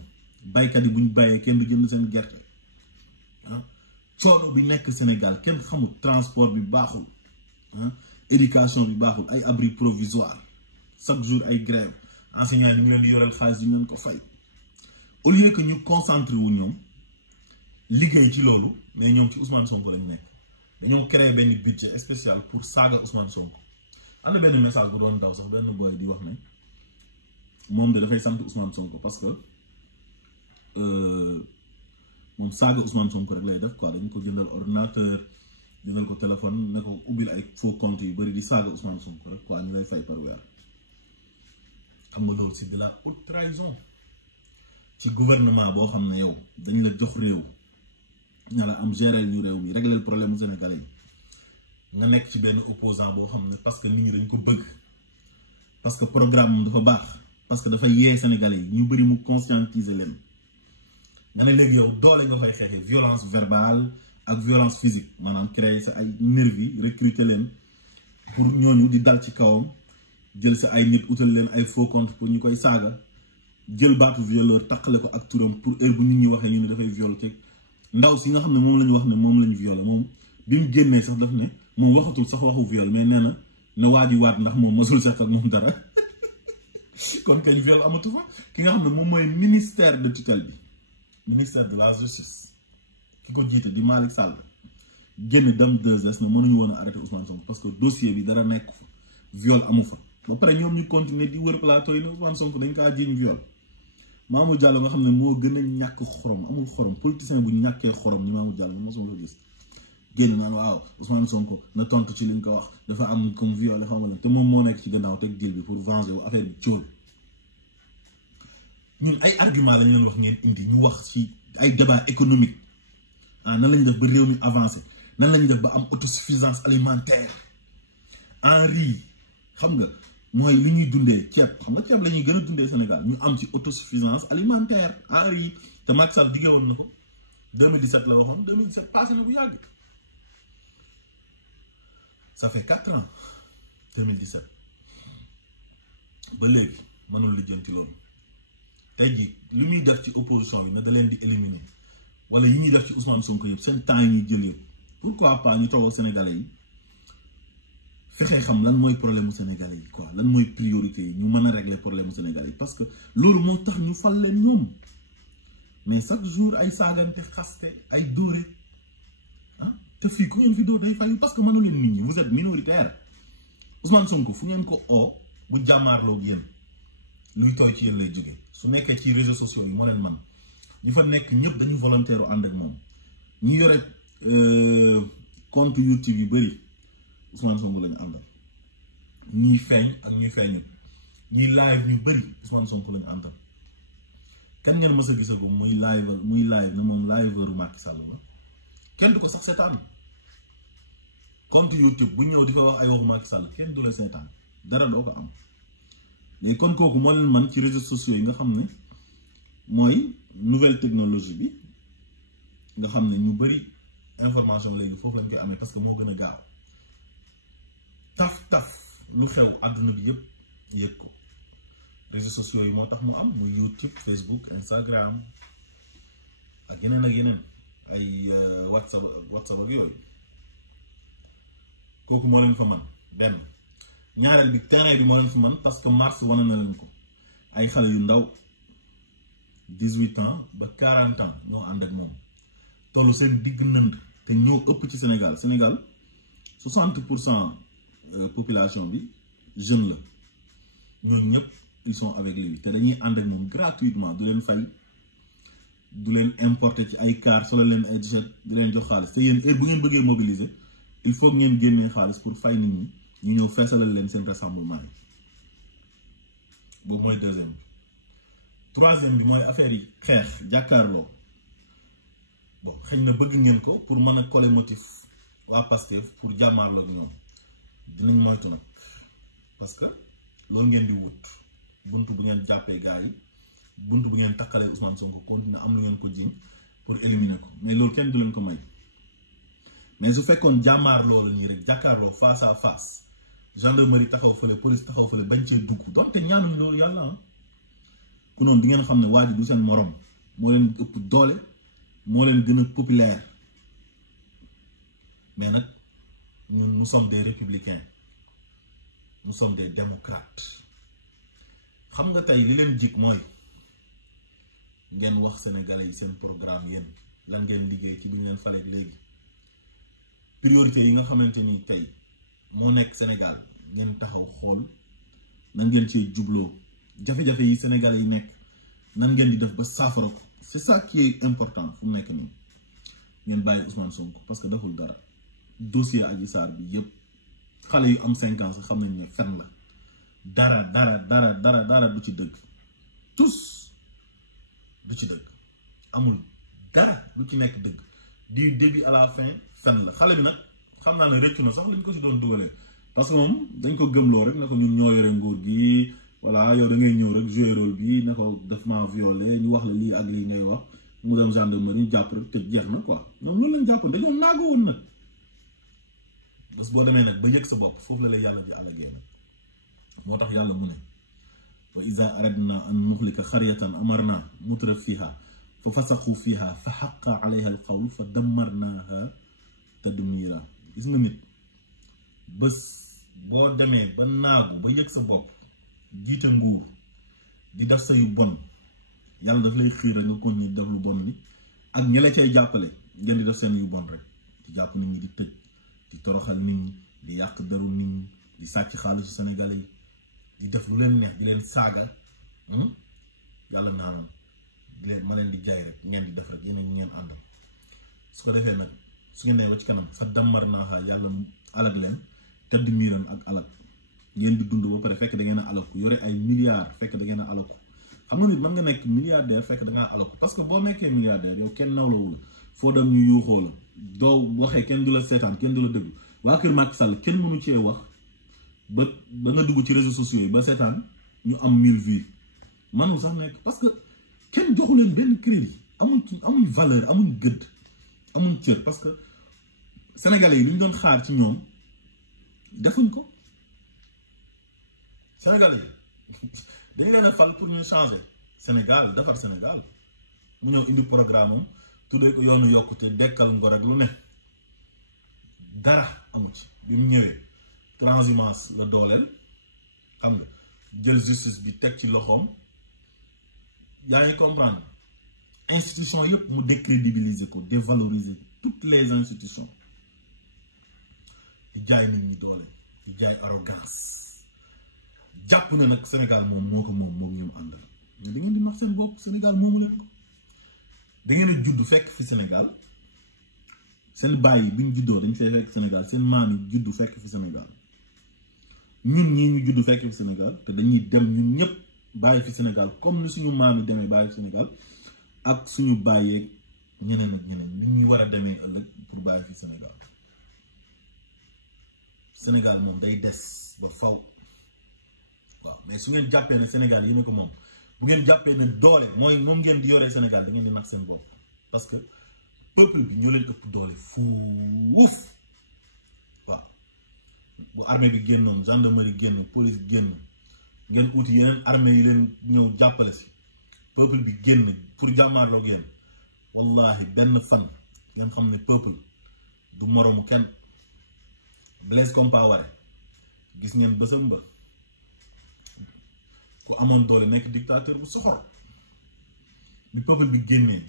baykat yi bu ñu bayee kenn du jënd seen gerte ah coono bi nekk Sénégal kenn xamul transport bi baaxul ah éducation bi baaxul ay abri provisoire chaque jour ay grève enseignants yi ñu ngi leen di yoreel xaalis di leen ko fay au lieu que ñu concentré wu ñoom liggéey ci loolu mais ñoom ci Ousmane Sonko lañu nekk dañoo créé benn budget spécial pour saaga Ousmane Sonko am na benn message bu doon daw sax benn boy di wax ne moom de dafay sant Ousmane Sonko parce que moom saaga Ousmane Sonko rek lay def quoi dañ ko jëndal ordinateur jëndal ko téléphone ne ko ubbil ay faux compte yu bëri di saaga Ousmane Sonko rek quoi ñu lay fay par weer xam nga loolu c'est de la haute trahison ci gouvernement boo xam ne yow dañ la jox réew ña la am gérer ñu réew mi régler le problème mu Sénégalais yi nga nekk ci benn opposant boo xam ne parce que nit ñi dañ ko bëgg parce que programme dafa baax parce que dafa yee Sénégalais yi ñu bëri mu conscientiser leen nga ne léegi yow doole nga fay xeexee violence verbale ak violence physique maanaam créer sa ay nervi recruter leen pour ñooñu di dal ci kawam jël sa ay nit utal leen ay faux compte pour ñu koy saaga jël baatu violeur taqale ko ak turam pour heure bu nit ñi waxee ñu ne dafay viol ci ndaw si nga xam ne moom la ñu wax ne moom la ñu violé moom bi mu génnee sax daf ne moom waxatul sax waxu viol mais nee na ne waaju waat ndax moom mosul seq ak moom dara kon kañ viol amatu fa ki nga xam ne moom mooy ministère de tutelle bi ministère de la justice ki ko jiite di Malick Sall génn dem 2S na mënuñu woon a arrêté Ousmane Sonko parce que dossier bi dara nekk fa viol amu fa ba pare ñoom ñu continuer di wër plateau yi ne Ousmane Sonko dañ kaa jiiñ viol Mamour Diallo nga xam ne moo gën a ñàkk xorom amul xorom politicien bu ñàkkee xorom ni Mamour Diallo mosuma ko gis génn naan waaw Ousmane Sonko na tontu ci li nga ko wax dafa am comme violé xaw ma leen te moom moo nekk ci gannaaw teg deal bi pour venger wu affaire bi cóol ñun ay argument lañu leen wax ngeen indi ñu wax ci ay débat économique ah nan lañu def ba réew mi avancé nan lañu def ba am autosuffisance alimentaire en riz xam nga mooy li ñuy dundee ceeb xam nga ceeb la ñuy gën a dundee Sénégal ñu am ci autosuffisance alimentaire en riz te Macky Sall diggé woon na ko 2017 la waxoon 2017 passé na bu yàgg ça fait 4 ans 2017 ba léegi mënul lijjanti loolu tey jii li muy def ci opposition bi na da leen di éliminer wala yi ñuy def ci Ousmane Sonko yëpp seen temps yi ñuy jël yëpp pourquoi pas ñu toog ak Sénégalais yi fexee xam lan mooy problème mu Sénégalais yi quoi lan mooy priorité yi ñu mën a régler problème mu Sénégalais yi parce que loolu moo tax ñu fal leen ñoom mais chaque jour ay saagante xaste ay dóore ah te fii ku ngeen fi dóor day fayu parce que mënu leen nit ñi vous êtes minoritaire Ousmane Sonko fu ngeen ko oo bu jàmmaarloo ak yéen luy tooy ci yéen lay jóge su nekkee ci réseaux sociaux yi moo leen man ñi fa nekk ñëpp dañu volontaire ànd ak moom ñi yore compte YouTube yu bëri Ousmane Sonko lañu àndal ñiy feeñ ak ñuy feeñu ñiy live ñu bëri Ousmane Sonko lañu àndal kan ngeen mës a gisagum muy live na moom liveuru Macky Sall la kenn du ko sax seetaan compte YouTube bu ñëw di fa wax ay waxu Macky Sall kenn du la seetaan dara doo ko am mais kon kooku moo leen man ci réseaux sociaux yi nga xam ne mooy nouvelle technologie bi nga xam ne ñu bëri information léegi foofu lañ koy amee parce que moo gën a gaaw taf lu xew àdduna bi yëpp yëg ko réseaux sociaux yi moo tax mu am muy YouTube Facebook Instagram ak yeneen ay whatsapp ak yooyu kooku moo leen fa man benn ñaareel bi terrain bi moo leen fa man parce que mars wane na leen ko ay xale yu ndaw 18 ans ba 40 ans ñoo ànd ak moom tollu seen digg nënd te ñoo ëpp ci Sénégal 60% population bi jeune la ñooñu ñëpp ils sont avec lui te dañuy ànd ak moom gratuitement du leen fay du leen importer ci ay car solo leen ay jet di leen jox xaalis te yéen heure bu ngeen bëggee mobiliser il faut ngeen génnee xaalis pour fay nit ñi ñu ñëw feesalal leen seen rassemblement yi boobu mooy deuxième bi troisième bi mooy affaire yi xeex jàkkaarloo bon xëy na bëgg ngeen ko pour mën a coller motif waa Pastef pour jàmmaarloo ak ñoom dinañ moytu nag parce que loolu ngeen di wut buntu bu ngeen jàppee gars yi buntu bu ngeen takkalee Ousmane Sonko continuer am lu ngeen ko jiñ pour éliminer ko mais loolu kenn du leen ko may mais su fekkoon jàmmaarloo la nii rek jàkkaarloo face à face gendarmerie taxaw fële police taxaw fële bañ cee dugg donte ñaanuñ loolu yàlla ah ku noonu di ngeen xam ne waa ji du seen morom moo leen ëpp doole moo leen gën a populaire mais nag ñun nous sommes des républicains nous sommes des démocrates xam nga tey li leen jik mooy ngeen wax sénégalais yi seen programme yéen lan ngeen liggéey ci bi ñu leen falee léegi priorité yi nga xamante ni tey moo nekk Sénégal ngeen taxaw xool nan ngeen cee jubloo jafe-jafe yi sénégalais yi nekk nan ngeen di def ba saafara ko c'est ça qui est important fu mu nekk nii ngeen bàyyi Ousmane Sonko parce que deful dara dossier Adji Sarr bi yëpp xale yu am 5 ans sax xam nañ ne fen la dara du ci dëgg tous du ci dëgg amul dara lu ci nekk dëgg du début à la fin fen la xale bi nag xam naa ne rëccu na sax lañ ko si doon dugalee parce que moom dañ ko gëmloo rek ne ko ñun ñoo yore nguur gi voilà yow da ngay ñëw rek jouer rôle bi ne ko daf ma violé ñu wax la lii ak lii ngay wax mu dem gendarmerie jàpp rek te jeex na quoi ñoom loolu lañ jàppoon dañoo naago woon nag bés boo demee nag ba yëg sa bopp foofu la lay yàlla ji àllagee nag moo tax yàlla mu ne wa iza aradna an nuxlika xaryatan amarna mutra fiha fa fasaxu fiha fa xaqa alayha al qawl fa dammarnaha tadmira gis nga nit bés boo demee ba naagu ba yëg sa bopp jiite nguur di def sa yu bon yàlla daf lay xiir nga kon ni def lu bon ni ak ña la cay jàppale ngeen di def seen yu bon rek di jàpp nit ñi di tëj di toroxal nit ñi di yàq deru nit ñi di sàcc xaalisu Sénégalais yi di def lu leen neex di leen saaga yàlla naanal di leen ma leen di jaay rek ngeen di def rek yéen ngeen ànd su ko defee nag su ngeen nee ba ci kanam sa dammar naaxaa yàlla alag leen tëdd miiram ak alag ngeen di dund ba pare fekk da ngeen a alaku yore ay milliards fekk da ngeen a alaku xam nga nit mën nga nekk milliardaire fekk da ngaa alaku parce que boo nekkee milliardaire yow kenn nawlawu la foo dem ñu yuuxoo la doo waxee kenn du la seetaan kenn du la déglu waa kër Macky Sall kenn mënu cee wax ba nga dugg ci réseaux sociaux yi ba seetaan ñu am 1000 vues manul sax nekk parce que kenn joxu leen benn crédit amuñ valeur amuñ gëdd amuñ cër parce que sénégalais yi li ñu doon xaar ci ñoom defuñ ko sénégalais yi dañ leen a fal pour ñu changer Sénégal defar Sénégal mu ñëw indi programme am tuddee ko yoonu yokkute dekkal ngor rek lu ne dara amu ci bi mu ñëwee transhumance la dooleel xam nga jël justice bi teg ci loxoom yaa ngi comprendre institution yëpp mu décrédibiliser ko dévaloriser toutes les institutions di jaay nit ñi doole di jaay arrogance jàpp na nag Sénégal moom moo ko moom ñu àndal mais da ngeen di nax seen bopp Sénégal moomu leen ko da ngeen a judd fekk fi Sénégal seen bàyyi bi ñu juddoo dañ fay fekk Sénégal seen maam yi juddu fekk fi Sénégal ñun ñii ñu juddu fekk fi Sénégal te dañuy dem ñun ñëpp bàyyi fi Sénégal comme ni suñu maam yi demee bàyyi fi Sénégal ak suñu bàyyeeg ñeneen ak ñeneen ñun ñu war a demee ëllëg pour bàyyi fi Sénégal Sénégal moom day des ba faw waaw mais su ngeen jàppee ne Sénégal yéen a ko moom bu ngeen jàppee ne doole mooy moom ngeen di yoree Sénégal da ngeen di nax seen bopp parce que peuple bi ñoo leen ëpp doole fuuf waaw bu armée bi génnoon gendarmerie génn police génn ngeen uti yeneen armée yi leen ñëw jàppale si peuple bi génn pour jàmmaarloo yéen wallahi benn fan ngeen xam ne peuple du moroomu kenn. Blaise Compaoré gis ngeen bësam ba ku amoon doole nekk dictateur bu soxor bi peuple bi génnee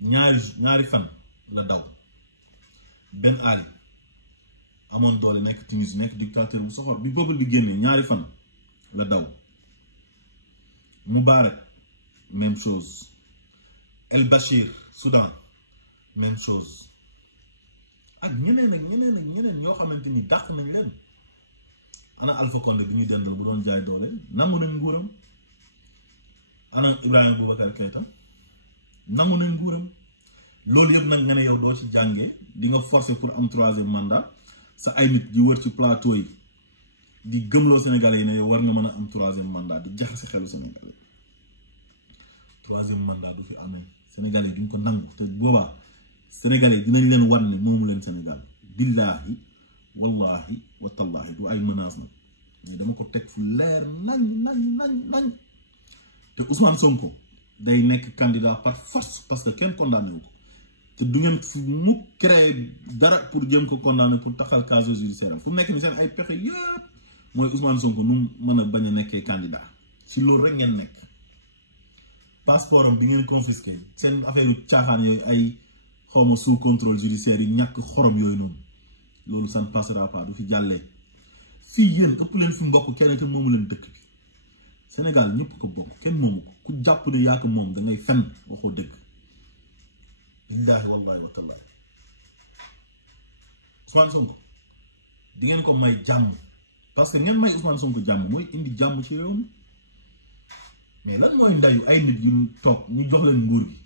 ñaari fan la daw. Ben Ali amoon doole nekk Tunisie nekk dictateur bu soxor bi peuple bi génnee ñaari fan la daw. Moubarak même chose. El Bachir Soudan même chose. ak ñeneen ñoo xamante ni dàq nañ leen. ana Alpha Condé bi ñuy dendal bu doon jaay doole nangu nañ nguuram. ana Ibrahima Boubacar Keïta nangu nañ nguuram. loolu yëpp nag nga ne yow doo ci jàngee di nga forcer pour am 3e mandat sa ay nit di wër ci plateau yi di gëmloo Sénégalais yi ne yow war nga mën a am 3e mandat di jaxase xelu Sénégalais. 3e mandat du fi amee Sénégalais duñ ko nangu te boobaa Sénégalais dinañ leen wan ne moomu leen Sénégal. billaahi wallahi watallahi du ay menace nag mais dama ko teg fu leer nañ te Ousmane Sonko day nekk candidat par force parce que kenn condamné wu ko te du ngeen fu mu créé dara pour jéem ko condamné pour taxal casier judiciaire fu mu nekk ni seen ay pexe yëpp mooy Ousmane Sonko nu mën a bañ a nekkee candidat si loolu rek ngeen nekk. passeport am bi ngeen confisqué seen affaire yu caaxaan yooyu ay xawma sous contrôle judiciaire yi ñàkk xorom yooyu noonu loolu ça ne passera pas du fi jàllee. fii yéen ëpp leen fi mbokk kenn te moomu leen dëkk bi Sénégal ñëpp ko bokk kenn moomu ko ku jàpp ne yaa ko moom da ngay fen waxoo dëgg. billaahi wallaahi wa tallaahi Ousmane Sonko di ngeen ko may jàmm parce que ngeen may Ousmane Sonko jàmm mooy indi jàmm ci réew mi mais lan mooy ndayu ay nit yu toog ñu jox leen nguur gi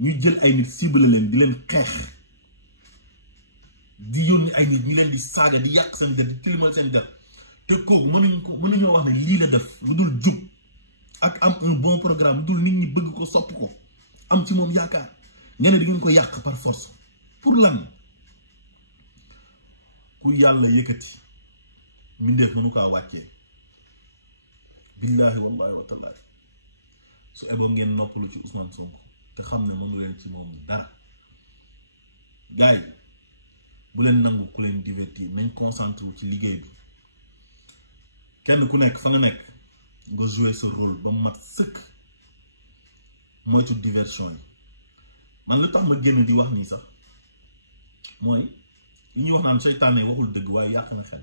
ñu jël ay nit cible leen di leen xeex di yónni ay nit ñi leen di saaga di yàq seen der di tilimal seen der te kooku mënuñoo wax ne lii la def lu dul jub ak am un bon programme lu dul nit ñi bëgg ko sopp ko am ci moom yaakaar ngeen di ngeen ko yàq par force pour lan. ku yàlla yëkkati mbindeef mënu kaa wàccee billaahi wallaahi wa tallaahi su eboo ngeen noppalu ci Ousmane Sonko te xam ne mënu leen ci moom dara. gars yi bu leen nangu ku leen divertir nañ concentré wu ci liggéey bi kenn ku nekk fa nga nekk nga jouer sa rôle ba mat sëkk moytu diversion yi. man lu tax ma génn di wax nii sax mooy li ñuy wax naan seytaane waxul dëgg waaye yàq na xel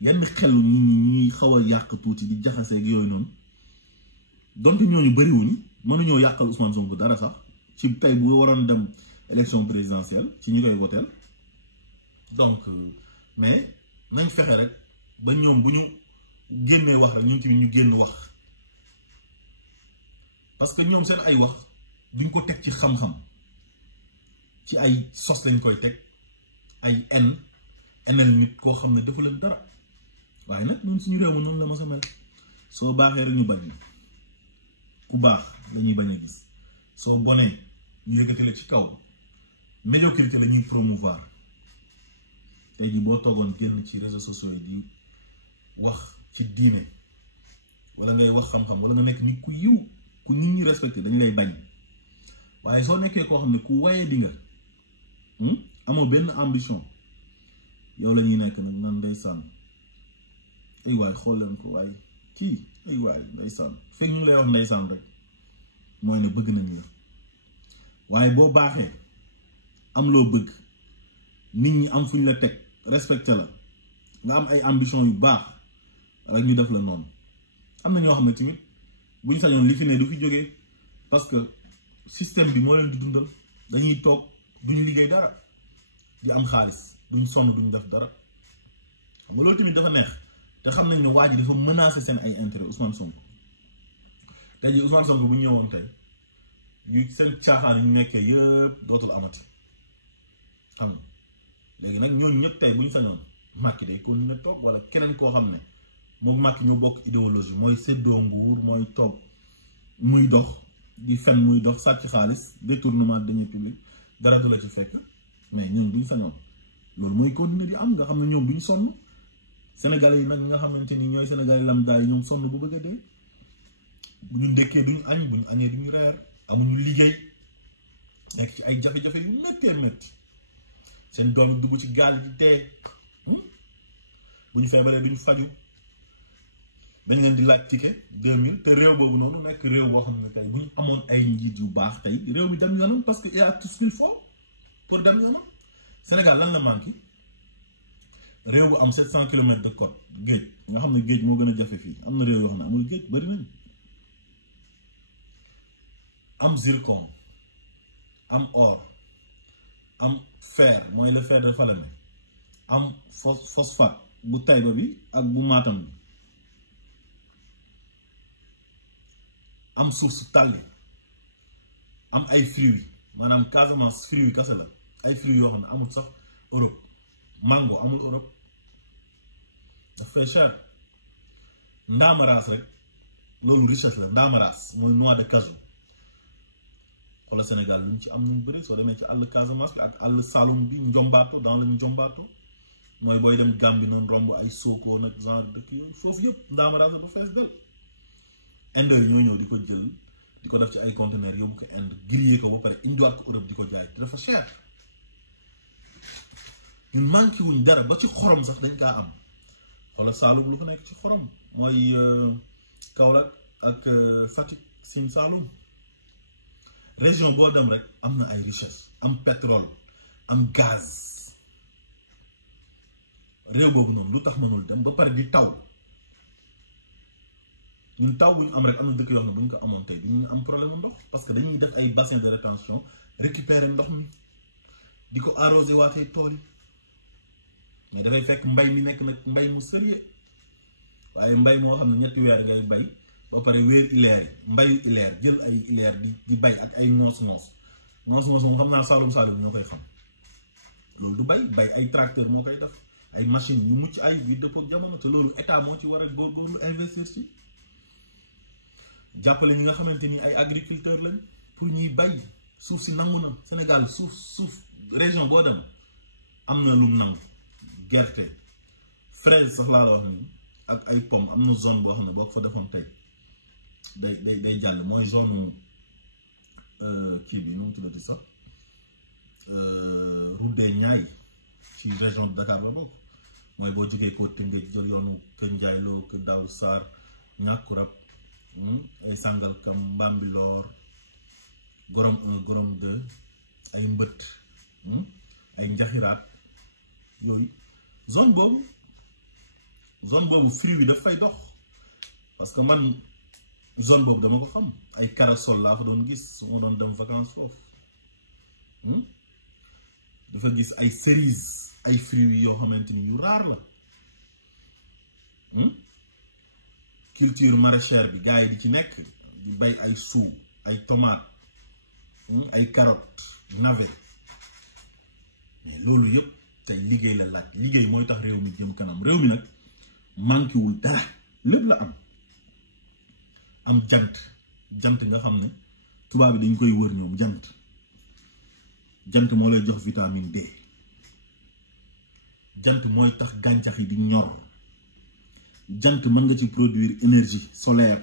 yenn xelu ñuy xaw a yàq tuuti di jaxaseeg yooyu noonu donte ñooñu bëriwuñ mënuñoo yàqal Ousmane Sonko dara sax ci tey bu waroon dem élection présidentielle ci ñi koy woteel. donc mais nañ fexe rek ba ñoom bu ñu génnee wax rek ñun tamit ñu génn wax parce que ñoom seen ay wax duñ ko teg ci xam-xam ci ay sos lañ koy teg ay enel nit koo xam ne dafa leen dara waaye nag ñun suñu réew mi noonu la ma sa mel soo baaxee rek ñu bañ ku baax dañuy bañ a gis soo bonee ñu yëkkati la ci kaw médiocrité la ñuy promouvoir. tey jii boo toogoon génn ci réseaux sociaux yi di wax ci diine wala ngay wax xam-xam wala nga nekk nit ku yiw ku nit ñi respecté dañ lay bañ waaye soo nekkee koo xam ne ku waye di nga amoo benn ambition yow la ñuy nekk nag nan ndeysaan ay waay xool leen ko waaye kii ay waay ndeysaan fekk ñu ngi lay wax ndeysaan rek mooy ne bëgg nañ la waaye boo baaxee am loo bëgg nit ñi am fuñ la teg respecté la nga am ay ambition yu baax rek ñu def la noonu. am na ñoo xam ne tamit buñ sañoon li fi ne du fi jógee parce que système bi moo leen di dundal dañuy toog duñ liggéey dara di am xaalis duñ sonn duñ def dara xam nga loolu tamit dafa neex te xam nañ ne waa ji dafa menacer seen ay intérêt Ousmane Sonko. tey jii Ousmane Sonko bu ñu ñëwoon tey yu seen caaxaan yu nekkee yëpp dootul amati xam nga léegi nag ñooñu ñëpp tey bu ñu sañoon Macky day continuer toog wala keneen koo xam ne moom Macky ñoo bokk idéologie mooy séddoo nguur mooy toog muy dox di fen muy dox sàcc xaalis détournement de deniers publics dara du la ci fekk mais ñun buñ sañoon loolu mooy continuer di am nga xam ne ñoom duñ sonn Sénégalais yi nag nga xamante ni ñooy Sénégalais lambda yi ñoom sonn bu bëgg a dee bu ñu ndékkee duñ añ bu ñu añee duñu reer amuñu liggéey nekk ci ay jafe-jafe yu méttee métti seen doom yi dugg ci gaal yi dee bu ñu feebaree duñu faju dañ leen di laaj ticket 2000 te réew boobu noonu nekk réew boo xam ne tey bu ñu amoon ay njiit yu baax tey réew mi dem yoonam parce que il y a tout ce qu'il faut pour dem yoonam. Sénégal lan la manqué réew bu am 700 kilomètres de côte géej nga xam ne géej moo gën a jafe fii am na réew yoo xam ne amul géej bari nañ am zircon am or am fer mooy le fer de Falémé am phosphate bu Taïba bi ak bu Matam bi am suuf su tàlli am ay fruits maanaam Casamance fruits kase la ay fruits yoo xam ne amul sax Europe mango amul Europe dafa fait cher ndaamaraas rek loolu richesse la ndaamaraas mooy noix de cajou xoolal Sénégal lu ñu ci am ñu bëri soo demee ci àll Casamance bi ak àll Saloum bi Njombato dans le Njombato mooy booy dem Gambie noonu romb ay Soko nag genre dëkk yooyu foofu yëpp ndaamaraas la ba fees del Inde yi ñoo ñëw di ko jël di ko def ci ay conteneurs yóbbu ko Inde grillé ko ba pare indiwaat ko Europe di ko jaay te dafa cher ñun manqué wuñ dara ba ci xorom sax dañ kaa am xoolal Saloum lu fa nekk ci xorom mooy Kaolack ak Fatick Sine Saloum région boo dem rek am na ay richesse am pétrole am gaz réew boobu noonu lu tax mënul dem ba pare di taw ñun taw bu ñu am rek am na dëkk yoo xam ne bu ñu ko amoon tey ñu am problème ndox parce que dañuy def ay bassin de rétention récupérer ndox mi di ko arroser waatee tool yi mais dafay fekk mbay mi nekk nag mbay mu sérieux waaye mbay moo xam ne 3 weer ngay bay ba pare wéer ileer yi mbayu ileer jël ay ileer di bay ak ay noos-noos moom xam naa Saloum ñoo koy xam loolu du bay ay tracteur moo koy def ay machine yu mucc ay yu dëppoo ak jamono te loolu état moo ci war a góorgóorlu investir ci jàppale ñi nga xamante ni ay agriculteur lañ pour ñuy bay suuf si nangu na Sénégal suuf région boo dem am na lu nangu gerte fraise sax laa la wax nii ak ay pomme am na zone boo xam ne boo ko fa defoon tey day jàll mooy zone kii bi nu mu tuddati sax route des Niayes ci région de Dakar la bokk mooy boo jógee ko Tëngéej jël yoonu Kër Ndiaye Lo Kër Daaw Sarr Ñàkkurab ay Sangalkam Mbambilor Gorom 1 Gorom 2 ay Mbët ay Njaxiraat yooyu zone boobu fruit bi daf fay dox parce que man zone boobu dama ko xam ay corossol laa fa doon gis su ma doon dem vacances foofu dafa gis ay cerises ay fruits yoo xamante ni yu raar la culture maraîchère bi gars yi di ci nekk di bay ay suu ay tomate ay carotte navet mais loolu yëpp tey liggéey la laaj liggéey mooy tax réew mi jëm kanam réew mi nag manqué wul dara lépp la am jant nga xam ne tubaab bi dañ koy wër ñoom jant moo lay jox vitamine D jant mooy tax gàncax yi di ñor jant mën nga ci produire énergie solaire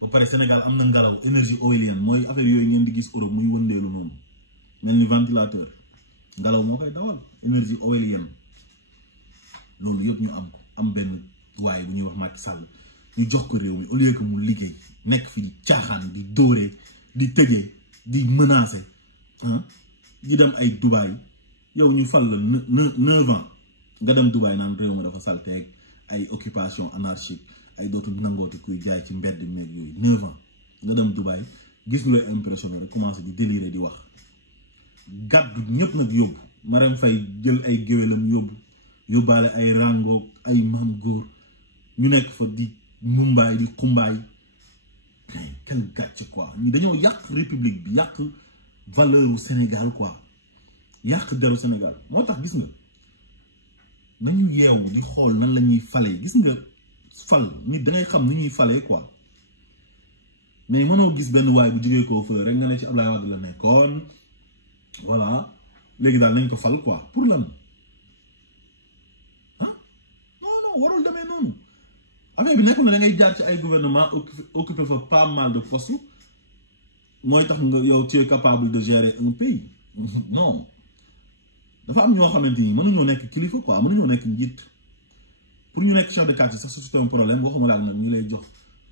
ba pare Sénégal am na ngelaw énergie éolienne mooy affaire yooyu ngeen di gis Europe muy wëndeelu noonu mel ni ventilateur ngelaw moo koy dawal énergie éolienne loolu yëpp ñu am ko am benn waaye bu ñuy wax Macky Sall ñu jox ko réew mi au lieu que mu liggéey nekk fi di caaxaan di dóoree di tëjee di menacer di dem ay Dubaï yow ñu fal la 9 ans nga dem Dubaï naan réew ma dafa salteeg ay occupation anarchique ay dootu nangooti kuy jaay ci mbedd meeg yooyu 9 ans nga dem Dubaï gis lu lay impressionné rek commencé di délirer di wax gàddu ñëpp nag yóbbu Marème Faye jël ay géwélam yóbbaale ay rangoog ay maam góor ñu nekk fa di mumbaay di xumbaay quel gàcce quoi ñu dañoo yàq république bi yàq valeur u Sénégal quoi yàq deru Sénégal moo tax gis nga nañu yeewu di xool nan la ñuy falee gis nga fal nit da ngay xam ni ñuy falee quoi mais mënoo gis benn waay bu jógee koo fële rek nga ne ci Ablaye Wade la nekkoon voilà léegi daal nañ ko fal quoi pour lan non warul demee noonu affaire bi nekkul ne da ngay jaar ci ay gouvernement occupé fa pas mal de postes mooy tax nga yow tu es capable de gérer un pays non dafa am ñoo xamante ni mënuñoo nekk kilifa quoi mënuñoo nekk njiit pour ñu nekk chef de quartier sax c'est un problème waxuma la ak nag ñu lay jox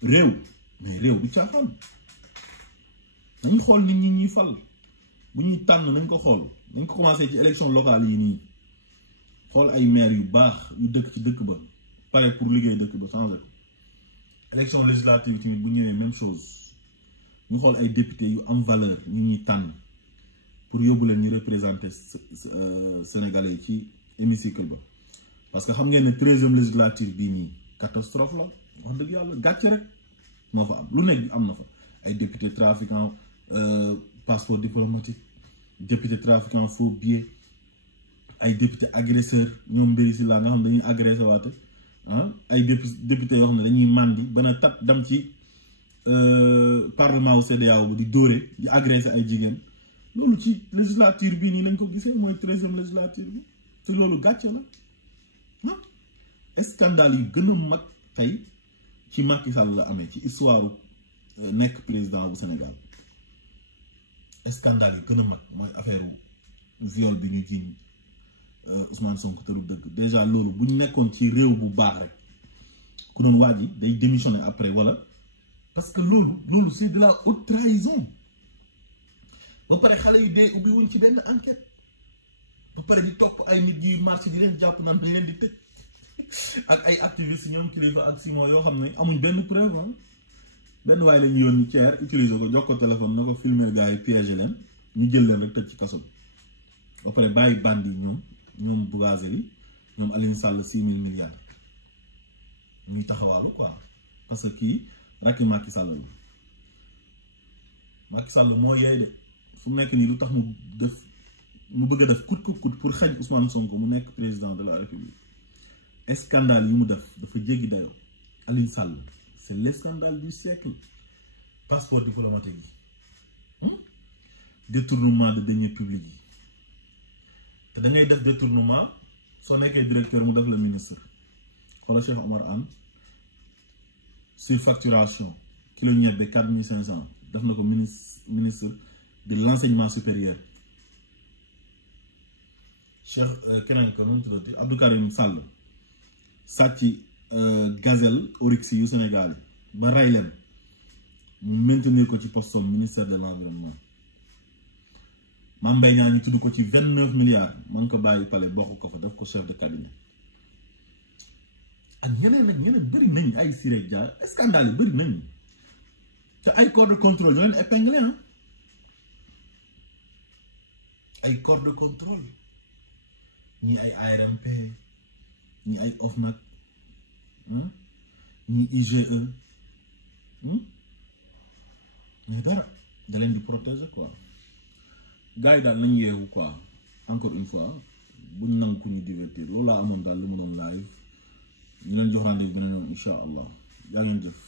réew mais réew du caaxaan nañu xool nit ñi ñuy fal bu ñuy tànn nañ ko xool nañ ko commencé ci élection locale yi nii xool ay maire yu baax yu dëkk ci dëkk ba pare pour liggéey dëkk ba changé ko élection législative tamit bu ñëwee même chose ñu xool ay député yu am valeur ñu ñuy tànn pour yóbbu leen ñu représenter sénégalais ci hémicycle ba parce que xam ngeen ne 13e législature bii nii catastrophe la wax dëgg yàlla gàcce rek moo fa am lu nekk am na fa ay député trafiquant passeport diplomatique député trafiquant faux billets ay député agresseur ñoom mbiri si laa nga xam dañuy agressé waate ay député yoo xam ne dañuy màndi bana tat dem ci parlement wu CEDEAO bu di dóore di agressé ay jigéen loolu ci législature bii nii lañ ko gisee mooy 13e législature bi te loolu gàcce la scandale yu gën a mag tey ci Macky Sall la amee ci histoire nekk président bu Sénégal scandale yu gën a mag mooy affaire viol bi ñu jiiñ Ousmane Sonko tëru dëgg déjà loolu bu ñu nekkoon ci réew bu baax rek ku doon waaj yi day démissionner après wala parce que loolu c'est de la haute trahison ba pare xale yu dee ubbi wuñ ci benn enquête ba pare di topp ay nit yi marché di leen jàpp naan dañ leen di tëj ak ay activistes ñoom Kilifeu ak Simon yoo xam ne amuñ benn preuve benn waaye lañu yónni Thier utiliser ko jox ko téléphone na ko filmer gars yi piégé leen ñu jël leen rek tëj ci kaso bi ba pare bàyyi bandi ñoom Bougazelli ñoom Aline Sall 6 000 milliards ñuy taxawaalu quoi parce que kii rakki Macky Sall la Macky Sall moo yeey de fu nekk nii lu tax mu bëgg a def coûte que coûte pour xañ Ousmane Sonko mu nekk président de la République scandale yi mu def dafa jéggi dayoo Aline Sall c'est le scandale du siècle passeport diplomatique yi détournement de deniers publics yi te da ngay def détournement soo nekkee directeur mu def le ministre xoolal Cheikh Omar Anne surfacturation kilo ñebbe 4500 def na ko ministre de l'enseignement supérieur Cheikh keneen ko nu tuddati Abdou Karim Sall sàcc gazelle oryx yu Sénégal ba rey leen mu maintenir ko ci postom ministère de l'environnement Mame Mbaye Niang ñu tudd ko ci 29 milliards man ko bàyyi palais bokk ko fa def ko chef de cabinet ak ñeneen bëri nañ ay Siré Dia scandale yi bëri nañ te ay corps de contrôle ñoo leen épinglé ay corps de contrôle ñi ay ARMP ñi ay OFNAC ñi IGE mais dara da leen di protéger quoi gars yi daal nañu yeewu quoi encore une fois buñ nangu ku ñu divertir loolu laa amoon daal li mu doon live ñu leen jox rendez-vous beneen yoon incha allah yaa ngeen jëf